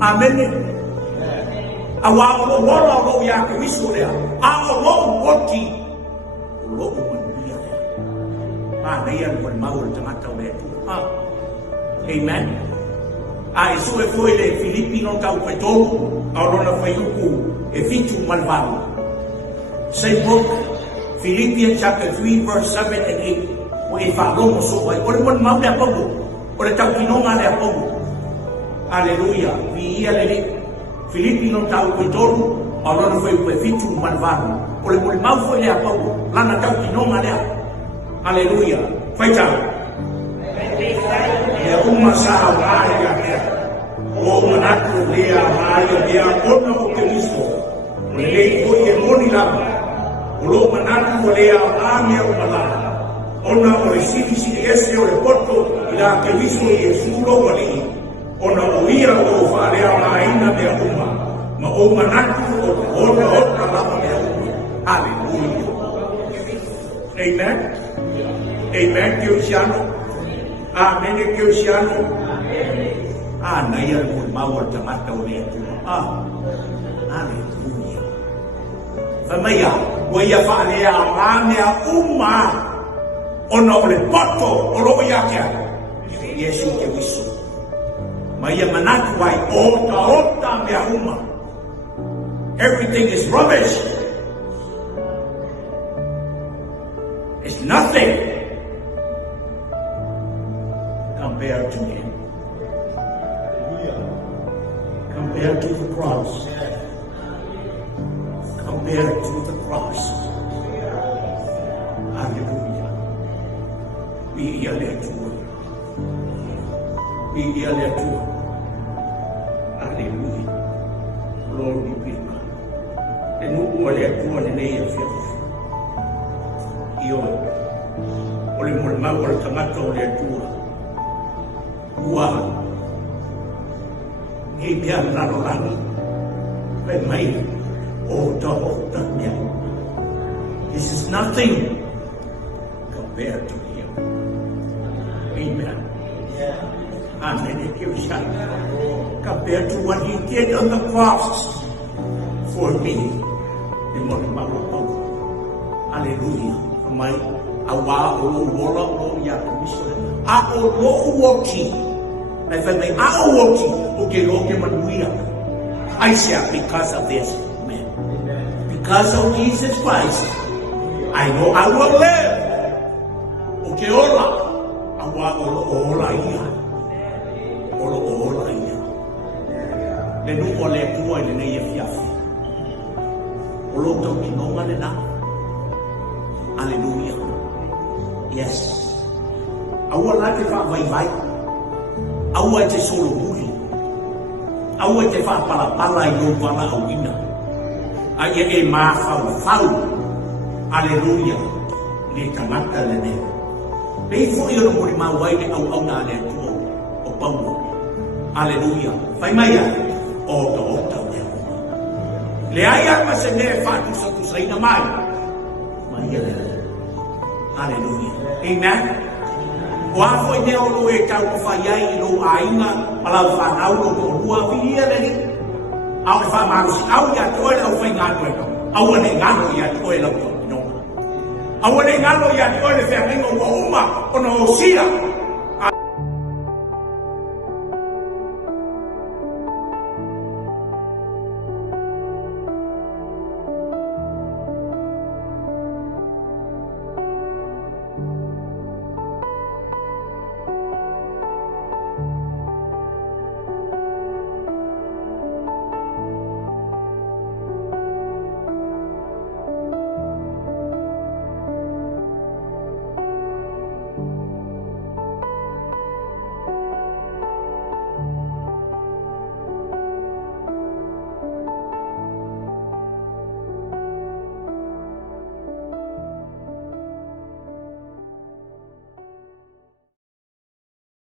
Amen. Awa lo ya ke wiso le. A lo woti. Lo manuia le. Na ia ko mau le tamata le tu. Amen. A isso foi le Filipi no tau petolo. A lona foi uku e fitu malvado. Say book Philippians chapter 3 verse 7 and 8. Wa fa lo mo so wa ko mon mau le apo. O le tau kinonga le apo. Aleluia. Via le Filipi no tau petolo. A lona foi uku e fitu malvado. O le mau foi le apo. Lana tau kinonga le. Aleluia. Fai tau. E uma sa vaia. O manatu lea vaia lea ona o Cristo. Le ko e moni la. O manatu lea vaia o mala. Ona o sisi ese o porto ila Cristo e sulo wali. Ona o ia o fa lea vaina de uma. Ma o manatu o la de uma. Hallelujah. Amen. Amen, Cristiano. Amen, Cristiano. Na ia mo mau te mata o le tu. Aleluia. Famaya, wa ia fa le a mea uma. Ona o le poto o lo ia kia. Yesu ke wiso. Maya manatu wai ota mea uma. Everything is rubbish. It's nothing compared to him. Compared to the cross. Compared to the cross. Hallelujah. We hear that too. We hear that too. Hallelujah. Glory be to God. And who will that too in the name of Jesus? Ole mo ma o tamato le tua. Ua. He pia na rolani. Pe mai o ta mia. This is nothing compared to him. Amen. Amen. Compared to what he did on the cross for me. Hallelujah. Mai awa o wola o ya miso. A o lo woki. Ai fa mai a o woki o ke lo ke manuia. I say because of this man. Because of Jesus Christ, I know I will live. O ke ola awa o ola ia. Ola ia. Le no ole tua le nei fiafi. O lo to ki no ngale na. Hallelujah. Yes. Awa la te fa vai. Awa te solo muli. Awa te fa pala I no pala awina. Ai e ma fa. Hallelujah. Ni tamata le ne. Pei fo yo mo ma wai le au na le tu o pau. Hallelujah. Fai mai ya. O ta le. Le ai ma se ne fa tu sai na mai. Hallelujah. Amen. Wa foi ne o e ka o fa yai lo ainga pala fa na o ko lua via le. Au fa ma si au ya to le o fa nga ko. Au ne nga lo ya to le no. Au ne nga lo ya to le fa ngo o ma o no sia